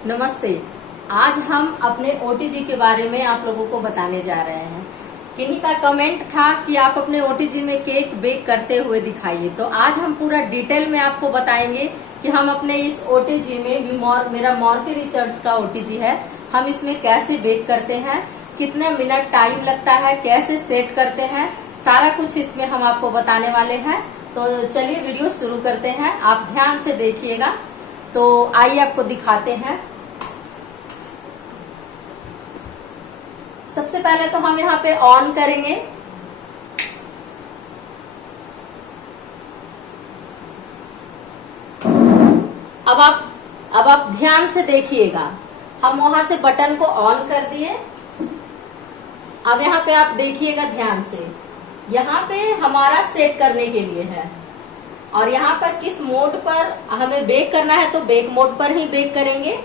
नमस्ते। आज हम अपने ओटीजी के बारे में आप लोगों को बताने जा रहे हैं। किन्हीं का कमेंट था कि आप अपने ओटीजी में केक बेक करते हुए दिखाइए, तो आज हम पूरा डिटेल में आपको बताएंगे कि हम अपने इस ओटीजी में मेरा मॉर्फी रिचर्ड्स का ओटीजी है, हम इसमें कैसे बेक करते हैं, कितने मिनट टाइम लगता है, कैसे सेट करते हैं, सारा कुछ इसमें हम आपको बताने वाले हैं। तो चलिए वीडियो शुरू करते हैं, आप ध्यान से देखिएगा। तो आइए आपको दिखाते हैं। सबसे पहले तो हम यहाँ पे ऑन करेंगे। अब आप ध्यान से देखिएगा। हम वहां से बटन को ऑन कर दिए। अब यहाँ पे आप देखिएगा ध्यान से, यहाँ पे हमारा सेट करने के लिए है और यहाँ पर किस मोड पर हमें बेक करना है, तो बेक मोड पर ही बेक करेंगे।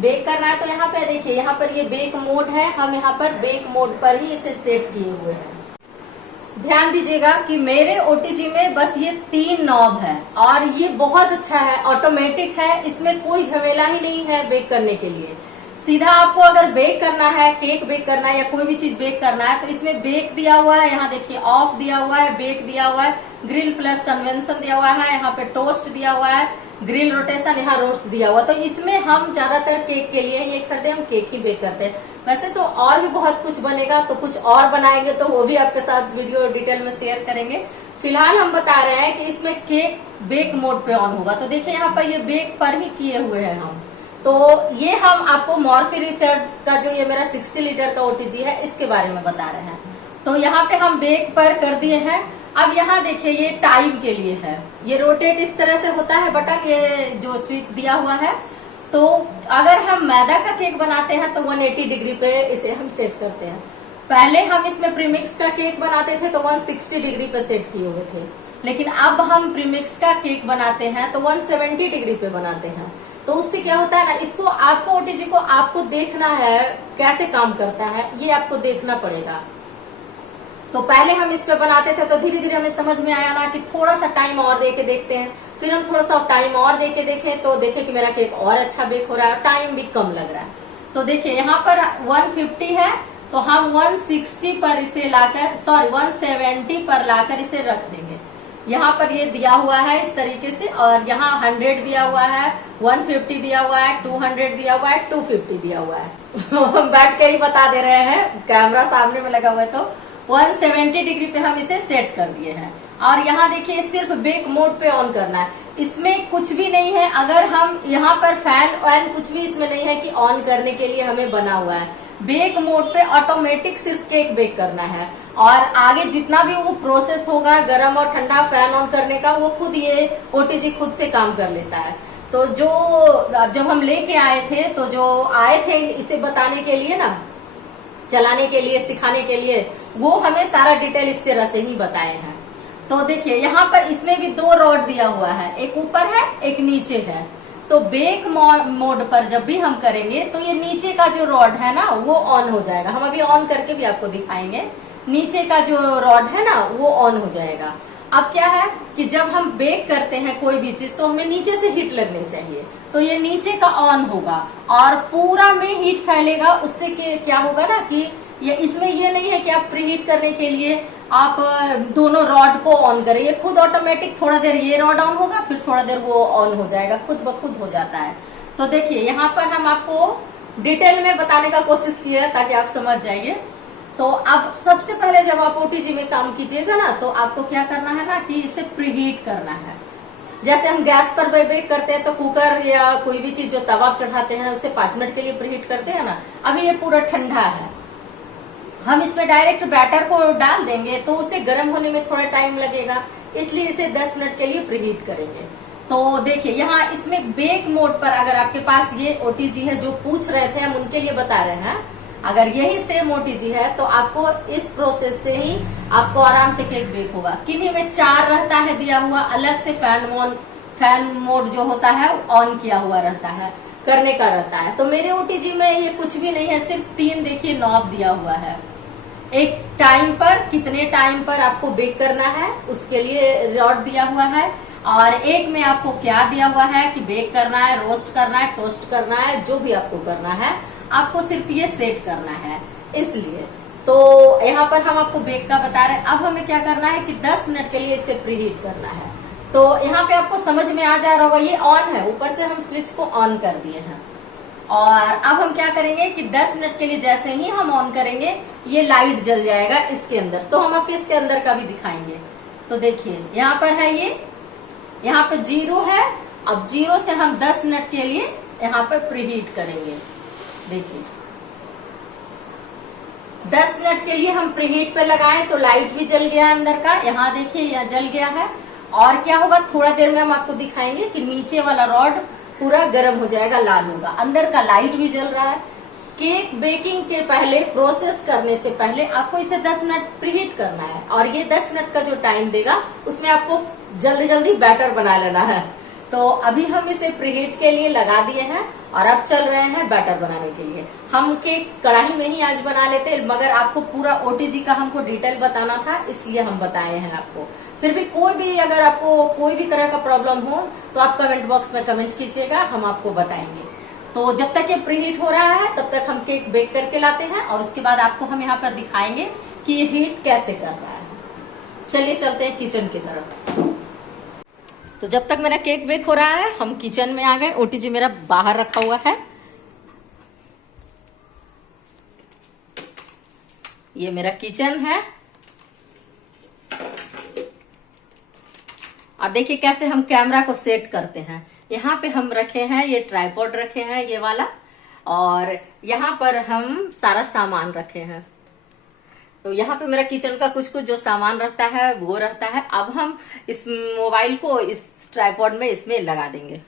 बेक करना है तो यहाँ पे देखिए, यहाँ पर ये बेक मोड है, हम यहाँ पर बेक मोड पर ही इसे सेट किए हुए हैं। ध्यान दीजिएगा कि मेरे ओटीजी में बस ये 3 नॉब है और ये बहुत अच्छा है, ऑटोमेटिक है, इसमें कोई झमेला ही नहीं है बेक करने के लिए। सीधा आपको अगर बेक करना है, केक बेक करना है या कोई भी चीज बेक करना है, तो इसमें बेक दिया हुआ है, यहाँ देखिए ऑफ दिया हुआ है, बेक दिया हुआ है, ग्रिल प्लस कन्वेंशन दिया हुआ है, यहाँ पे टोस्ट दिया हुआ है, ग्रिल रोटेशन, यहाँ रोस्ट दिया हुआ। तो इसमें हम ज्यादातर केक के लिए ये करते हैं, हम केक ही बेक करते हैं। वैसे तो और भी बहुत कुछ बनेगा, तो कुछ और बनाएंगे तो वो भी आपके साथ वीडियो डिटेल में शेयर करेंगे। फिलहाल हम बता रहे हैं कि इसमें केक बेक मोड पे ऑन होगा। तो देखिए यहाँ पर ये बेक पर ही किए हुए हैं हम। तो ये हम आपको मॉर्फी रिचर्ड्स का जो ये मेरा 60 लीटर का ओटीजी है, इसके बारे में बता रहे हैं। तो यहाँ पे हम बेक पर कर दिए हैं। अब यहाँ देखिए ये टाइम के लिए है, ये रोटेट इस तरह से होता है बटन, ये जो स्विच दिया हुआ है। तो अगर हम मैदा का केक बनाते हैं तो 180 डिग्री पे इसे हम सेट करते हैं। पहले हम इसमें प्रीमिक्स का केक बनाते थे तो 160 डिग्री पे सेट किए हुए थे, लेकिन अब हम प्रीमिक्स का केक बनाते हैं तो 170 डिग्री पे बनाते हैं। तो उससे क्या होता है ना, इसको आपको ओटीजी को आपको देखना है कैसे काम करता है, ये आपको देखना पड़ेगा। तो पहले हम इस पे बनाते थे तो धीरे धीरे हमें समझ में आया ना कि थोड़ा सा टाइम और दे के देखते हैं। फिर हम थोड़ा सा टाइम और दे के देखे तो देखे कि मेरा केक और अच्छा बेक हो रहा है, टाइम भी कम लग रहा है। तो देखिए यहाँ पर 150 है, तो हम 160 पर इसे लाकर 170 पर लाकर इसे रख देंगे। यहाँ पर ये दिया हुआ है इस तरीके से, और यहाँ 100 दिया हुआ है, 150 दिया हुआ है, 200 दिया हुआ है, 250 दिया हुआ है। हम बैठ के ही बता दे रहे हैं, कैमरा सामने में लगा हुआ है। तो 170 डिग्री पे हम इसे सेट कर दिए हैं। और यहाँ देखिए सिर्फ बेक मोड पे ऑन करना है, इसमें कुछ भी नहीं है। अगर हम यहाँ पर फैन वैन कुछ भी इसमें नहीं है कि ऑन करने के लिए हमें बना हुआ है। बेक मोड पे ऑटोमेटिक सिर्फ केक बेक करना है, और आगे जितना भी वो प्रोसेस होगा गर्म और ठंडा फैन ऑन करने का, वो खुद ये ओटीजी खुद से काम कर लेता है। तो जब हम लेके आए थे, तो जो आए थे इसे बताने के लिए ना, चलाने के लिए, सिखाने के लिए, वो हमें सारा डिटेल इस तरह से ही बताए हैं। तो देखिए यहाँ पर इसमें भी 2 रॉड दिया हुआ है, एक ऊपर है एक नीचे है। तो बेक मोड पर जब भी हम करेंगे तो ये नीचे का जो रॉड है ना वो ऑन हो जाएगा। हम अभी ऑन करके भी आपको दिखाएंगे। नीचे का जो रॉड है ना वो ऑन हो जाएगा। अब क्या है कि जब हम बेक करते हैं कोई भी चीज तो हमें नीचे से हीट लगनी चाहिए, तो ये नीचे का ऑन होगा और पूरा में हीट फैलेगा। उससे क्या होगा ना कि इसमें ये नहीं है कि आप प्री हीट करने के लिए आप दोनों रॉड को ऑन करें, ये खुद ऑटोमेटिक थोड़ा देर ये रॉड ऑन होगा, फिर थोड़ा देर वो ऑन हो जाएगा, खुद ब खुद हो जाता है। तो देखिए यहाँ पर हम आपको डिटेल में बताने का कोशिश किया है ताकि आप समझ जाइए। तो अब सबसे पहले जब आप ओटीजी में काम कीजिएगा ना, तो आपको क्या करना है ना कि इसे प्रीहीट करना है। जैसे हम गैस पर बेक करते हैं तो कुकर या कोई भी चीज जो तवा चढ़ाते हैं उसे 5 मिनट के लिए प्रीहीट करते हैं ना। अभी ये पूरा ठंडा है, हम इसमें डायरेक्ट बैटर को डाल देंगे तो उसे गर्म होने में थोड़ा टाइम लगेगा, इसलिए इसे 10 मिनट के लिए प्रीहीट करेंगे। तो देखिए यहाँ इसमें बेक मोड पर अगर आपके पास ये ओटीजी है, जो पूछ रहे थे हम उनके लिए बता रहे हैं, अगर यही सेम ओटीजी है तो आपको इस प्रोसेस से ही आपको आराम से केक बेक होगा। किन्हीं में 4 रहता है दिया हुआ, अलग से फैन मोड जो होता है ऑन किया हुआ रहता है, करने का रहता है। तो मेरे ओटीजी में ये कुछ भी नहीं है, सिर्फ 3 देखिए नॉब दिया हुआ है। एक टाइम पर, कितने टाइम पर आपको बेक करना है उसके लिए रॉड दिया हुआ है, और एक में आपको क्या दिया हुआ है कि बेक करना है, रोस्ट करना है, टोस्ट करना है, जो भी आपको करना है, आपको सिर्फ ये सेट करना है। इसलिए तो यहाँ पर हम आपको बेक का बता रहे हैं। अब हमें क्या करना है कि 10 मिनट के लिए इसे प्रीहीट करना है। तो यहाँ पे आपको समझ में आ जा रहा होगा, ये ऑन है, ऊपर से हम स्विच को ऑन कर दिए हैं। और अब हम क्या करेंगे कि 10 मिनट के लिए जैसे ही हम ऑन करेंगे ये लाइट जल जाएगा इसके अंदर। तो हम आपको इसके अंदर का भी दिखाएंगे। तो देखिए यहाँ पर है, ये यहाँ पे 0 है। अब 0 से हम 10 मिनट के लिए यहाँ पर प्रीहीट करेंगे। देखिए 10 मिनट के लिए हम प्रीहीट पे लगाएं तो लाइट भी जल गया है अंदर का। यहाँ देखिए यहाँ जल गया है। और क्या होगा, थोड़ा देर में हम आपको दिखाएंगे कि नीचे वाला रॉड पूरा गर्म हो जाएगा, लाल होगा, अंदर का लाइट भी जल रहा है। केक बेकिंग के पहले, प्रोसेस करने से पहले आपको इसे 10 मिनट प्रीहीट करना है। और ये 10 मिनट का जो टाइम देगा उसमें आपको जल्दी जल्दी बैटर बना लेना है। तो अभी हम इसे प्रीहीट के लिए लगा दिए हैं और अब चल रहे हैं बैटर बनाने के लिए। हम केक कढ़ाई में ही आज बना लेते, मगर आपको पूरा ओटीजी का हमको डिटेल बताना था, इसलिए हम बताए हैं आपको। फिर भी कोई भी अगर आपको कोई भी तरह का प्रॉब्लम हो तो आप कमेंट बॉक्स में कमेंट कीजिएगा, हम आपको बताएंगे। तो जब तक ये प्रीहीट हो रहा है तब तक हम केक बेक करके लाते हैं और उसके बाद आपको हम यहाँ पर दिखाएंगे कि ये हीट कैसे कर रहा है। चलिए चलते हैं किचन की तरफ। तो जब तक मेरा केक बेक हो रहा है हम किचन में आ गए। ओटीजी मेरा बाहर रखा हुआ है। ये मेरा किचन है और देखिए कैसे हम कैमरा को सेट करते हैं। यहाँ पे हम रखे हैं, ये ट्राइपॉड रखे हैं ये वाला, और यहाँ पर हम सारा सामान रखे हैं। तो यहाँ पे मेरा किचन का कुछ कुछ जो सामान रहता है वो रहता है। अब हम इस मोबाइल को इस ट्राइपॉड में इसमें लगा देंगे।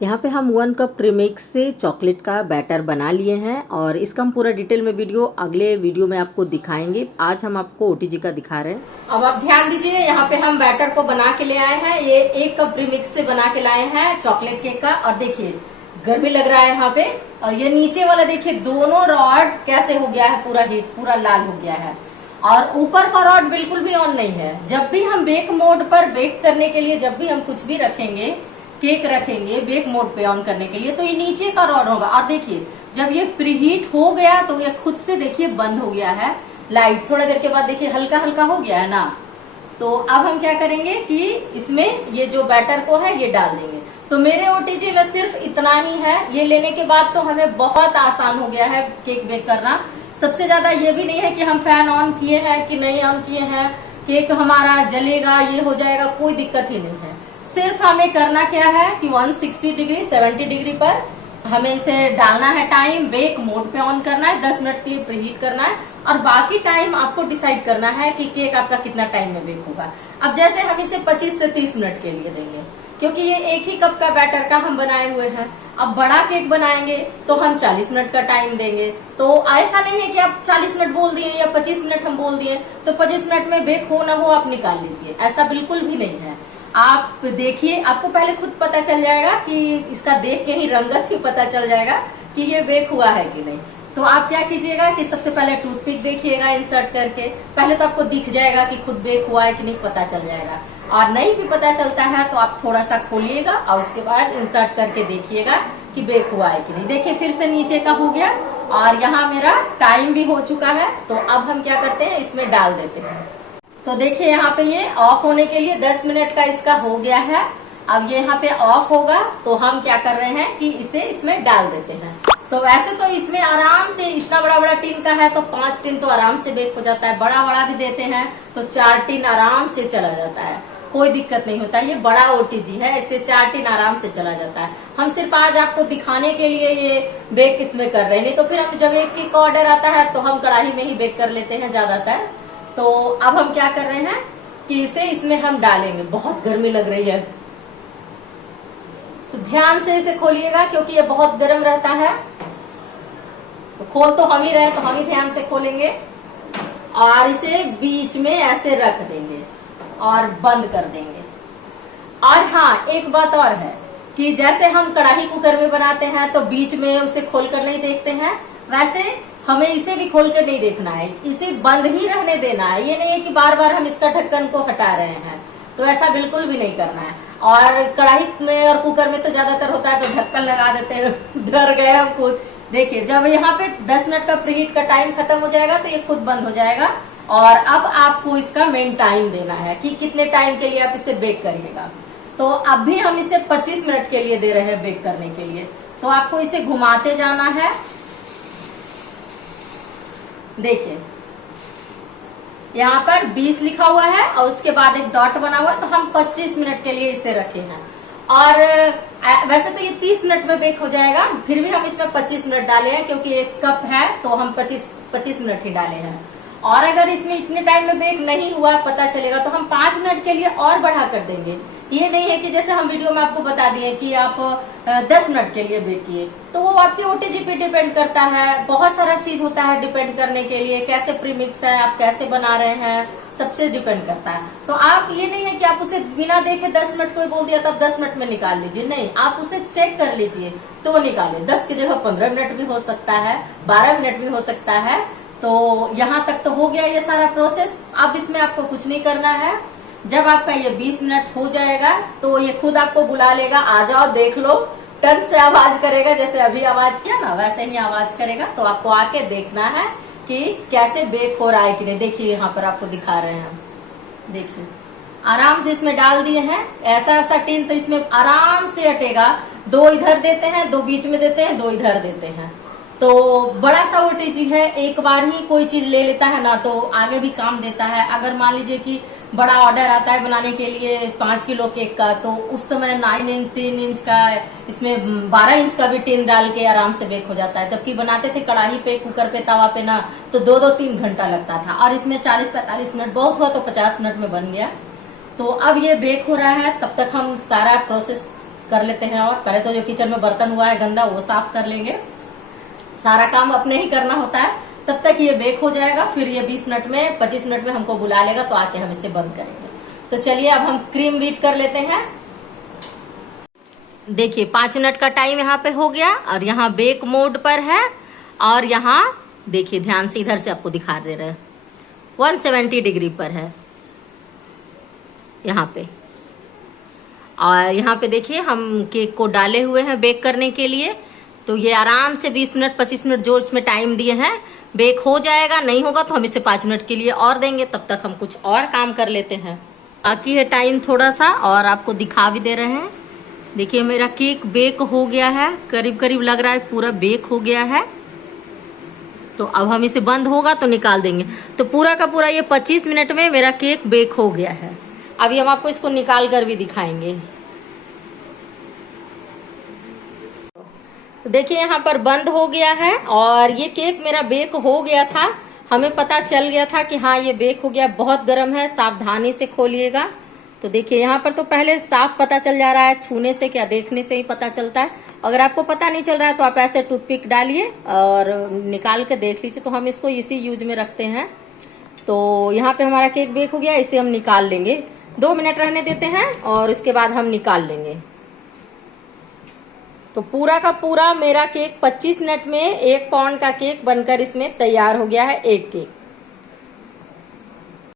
यहाँ पे हम 1 कप प्रीमिक्स से चॉकलेट का बैटर बना लिए हैं और इसका हम पूरा डिटेल में वीडियो अगले वीडियो में आपको दिखाएंगे। आज हम आपको ओटीजी का दिखा रहे हैं। अब आप ध्यान दीजिए, यहाँ पे हम बैटर को बना के ले आए हैं। ये 1 कप प्रीमिक्स से बना के लाए हैं चॉकलेट केक का। और देखिए गर्मी लग रहा है यहाँ पे। और ये नीचे वाला देखिए दोनों रॉड कैसे हो गया है, पूरा हीट, पूरा लाल हो गया है। और ऊपर का रॉड बिल्कुल भी ऑन नहीं है। जब भी हम बेक मोड पर बेक करने के लिए, जब भी हम कुछ भी रखेंगे, केक रखेंगे बेक मोड पे ऑन करने के लिए, तो ये नीचे का रॉड होगा। और देखिए जब ये प्रीहीट हो गया तो ये खुद से देखिए बंद हो गया है लाइट। थोड़ा देर के बाद देखिए हल्का हल्का हो गया है ना। तो अब हम क्या करेंगे कि इसमें ये जो बैटर को है ये डाल देंगे। तो मेरे ओटीजी में सिर्फ इतना ही है। ये लेने के बाद तो हमें बहुत आसान हो गया है केक बेक करना। सबसे ज्यादा ये भी नहीं है कि हम फैन ऑन किए हैं कि नहीं ऑन किए हैं, केक हमारा जलेगा, ये हो जाएगा, कोई दिक्कत ही नहीं है। सिर्फ हमें करना क्या है कि 160 डिग्री 70 डिग्री पर हमें इसे डालना है। टाइम बेक मोड पे ऑन करना है, 10 मिनट के लिए प्रीहीट करना है और बाकी टाइम आपको डिसाइड करना है कि केक आपका कितना टाइम में बेक होगा। अब जैसे हम इसे 25 से 30 मिनट के लिए देंगे, क्योंकि ये 1 ही कप का बैटर का हम बनाए हुए हैं। अब बड़ा केक बनाएंगे तो हम 40 मिनट का टाइम देंगे। तो ऐसा नहीं है कि आप 40 मिनट बोल दिए या 25 मिनट हम बोल दिए तो 25 मिनट में बेक हो ना हो आप निकाल लीजिए, ऐसा बिल्कुल भी नहीं है। आप देखिए, आपको पहले खुद पता चल जाएगा कि इसका देख के ही रंगत ही पता चल जाएगा कि ये बेक हुआ है कि नहीं। तो आप क्या कीजिएगा कि सबसे पहले टूथपिक देखिएगा इंसर्ट करके। पहले तो आपको दिख जाएगा कि खुद बेक हुआ है कि नहीं, पता चल जाएगा। और नहीं भी पता चलता है तो आप थोड़ा सा खोलिएगा और उसके बाद इंसर्ट करके देखिएगा कि बेक हुआ है कि नहीं। देखिए फिर से नीचे का हो गया और यहाँ मेरा टाइम भी हो चुका है। तो अब हम क्या करते हैं, इसमें डाल देते हैं। तो देखिए यहाँ पे ये ऑफ होने के लिए 10 मिनट का इसका हो गया है। अब ये यहाँ पे ऑफ होगा तो हम क्या कर रहे हैं कि इसे इसमें डाल देते हैं। तो वैसे तो इसमें आराम से, इतना बड़ा बड़ा टीन का है तो 5 टीन तो आराम से बेक हो जाता है। बड़ा बड़ा भी देते हैं तो 4 टीन आराम से चला जाता है, कोई दिक्कत नहीं होता। ये बड़ा ओटीजी है इसलिए 4 टीन आराम से चला जाता है। हम सिर्फ आज आपको दिखाने के लिए ये बेक इसमें कर रहे हैं, नहीं तो फिर हम जब एक चीज का ऑर्डर आता है तो हम कढ़ाई में ही बेक कर लेते हैं ज्यादातर। तो अब हम क्या कर रहे हैं कि इसे इसमें हम डालेंगे। बहुत गर्मी लग रही है तो ध्यान से इसे खोलिएगा क्योंकि ये बहुत गर्म रहता है। तो खोल तो हम ही रहे तो हम ही ध्यान से खोलेंगे और इसे बीच में ऐसे रख देंगे और बंद कर देंगे। और हाँ, एक बात और है कि जैसे हम कढ़ाई कुकर में बनाते हैं तो बीच में उसे खोलकर नहीं देखते हैं, वैसे हमें इसे भी खोल कर नहीं देखना है, इसे बंद ही रहने देना है। ये नहीं है कि बार बार हम इसका ढक्कन को हटा रहे हैं। तो ऐसा बिल्कुल भी नहीं करना है। और कढ़ाई में और कुकर में तो ज्यादातर होता है तो ढक्कन लगा देते हैं, डर गए हम खुद। देखिए जब यहाँ पे 10 मिनट का प्रीहीट का टाइम खत्म हो जाएगा तो ये खुद बंद हो जाएगा। और अब आपको इसका मेन टाइम देना है कि कितने टाइम के लिए आप इसे बेक करिएगा। तो अब भी हम इसे 25 मिनट के लिए दे रहे हैं बेक करने के लिए। तो आपको इसे घुमाते जाना है। देखिए यहाँ पर 20 लिखा हुआ है और उसके बाद एक डॉट बना हुआ है, तो हम 25 मिनट के लिए इसे रखे हैं। और वैसे तो ये 30 मिनट में बेक हो जाएगा, फिर भी हम इसमें 25 मिनट डाले हैं क्योंकि 1 कप है तो हम 25 मिनट ही डाले हैं। और अगर इसमें इतने टाइम में बेक नहीं हुआ पता चलेगा तो हम 5 मिनट के लिए और बढ़ा कर देंगे। ये नहीं है कि जैसे हम वीडियो में आपको बता दिए कि आप 10 मिनट के लिए बेक किए, तो वो आपकी ओटीजी पे डिपेंड करता है। बहुत सारा चीज होता है डिपेंड करने के लिए, कैसे प्रीमिक्स है, आप कैसे बना रहे हैं, सबसे डिपेंड करता है। तो आप ये नहीं है कि आप उसे बिना देखे 10 मिनट कोई बोल दिया तो आप 10 मिनट में निकाल लीजिए, नहीं, आप उसे चेक कर लीजिए तो वो निकाले। 10 की जगह 15 मिनट भी हो सकता है, 12 मिनट भी हो सकता है। तो यहाँ तक तो हो गया ये सारा प्रोसेस। अब इसमें आपको कुछ नहीं करना है। जब आपका ये 20 मिनट हो जाएगा तो ये खुद आपको बुला लेगा, आ जाओ देख लो, टन से आवाज करेगा, जैसे अभी आवाज किया ना वैसे ही आवाज करेगा। तो आपको आके देखना है कि कैसे बेक हो रहा है कि नहीं। देखिए यहाँ पर आपको दिखा रहे हैं, देखिए आराम से इसमें डाल दिए हैं। ऐसा टिन तो इसमें आराम से अटेगा। 2 इधर देते हैं, 2 बीच में देते हैं, 2 इधर देते हैं। तो बड़ा सा ओटीजी है, एक बार ही कोई चीज ले लेता है ना तो आगे भी काम देता है। अगर मान लीजिए कि बड़ा ऑर्डर आता है बनाने के लिए 5 किलो केक का, तो उस समय 9 इंच 10 इंच का, इसमें 12 इंच का भी टिन डाल के आराम से बेक हो जाता है। जबकि बनाते थे कढ़ाई पे, कुकर पे, तवा पे ना, तो 2-3 घंटा लगता था। और इसमें 40-45 मिनट, बहुत हुआ तो 50 मिनट में बन गया। तो अब ये बेक हो रहा है, तब तक हम सारा प्रोसेस कर लेते हैं। और पहले तो जो किचन में बर्तन हुआ है गंदा वो साफ कर लेंगे, सारा काम अपने ही करना होता है। तब तक ये बेक हो जाएगा, फिर ये 20 मिनट में 25 मिनट में हमको बुला लेगा तो आके हम इसे बंद करेंगे। तो चलिए अब हम क्रीम बीट कर लेते हैं। देखिए 5 मिनट का टाइम यहाँ पे हो गया और यहाँ बेक मोड पर है। और यहाँ देखिए ध्यान से, इधर से आपको दिखा दे रहे हैं, 170 डिग्री पर है यहाँ पे। और यहाँ पे देखिए हम केक को डाले हुए हैं बेक करने के लिए। तो ये आराम से 20 मिनट 25 मिनट जो इसमें टाइम दिए हैं बेक हो जाएगा। नहीं होगा तो हम इसे 5 मिनट के लिए और देंगे, तब तक हम कुछ और काम कर लेते हैं। बाकी है टाइम थोड़ा सा, और आपको दिखा भी दे रहे हैं। देखिए मेरा केक बेक हो गया है, करीब करीब लग रहा है पूरा बेक हो गया है। तो अब हम इसे बंद होगा तो निकाल देंगे। तो पूरा का पूरा ये 25 मिनट में मेरा केक बेक हो गया है। अभी हम आपको इसको निकाल कर भी दिखाएंगे। तो देखिए यहाँ पर बंद हो गया है और ये केक मेरा बेक हो गया था। हमें पता चल गया था कि हाँ ये बेक हो गया। बहुत गर्म है, सावधानी से खोलिएगा। तो देखिए यहाँ पर तो पहले साफ पता चल जा रहा है, छूने से क्या देखने से ही पता चलता है। अगर आपको पता नहीं चल रहा है तो आप ऐसे टूथपिक डालिए और निकाल के देख लीजिए। तो हम इसको इसी यूज में रखते हैं। तो यहाँ पे हमारा केक बेक हो गया, इसे हम निकाल लेंगे। 2 मिनट रहने देते हैं और उसके बाद हम निकाल लेंगे। तो पूरा का पूरा मेरा केक 25 मिनट में 1 पाउंड का केक बनकर इसमें तैयार हो गया है, एक केक।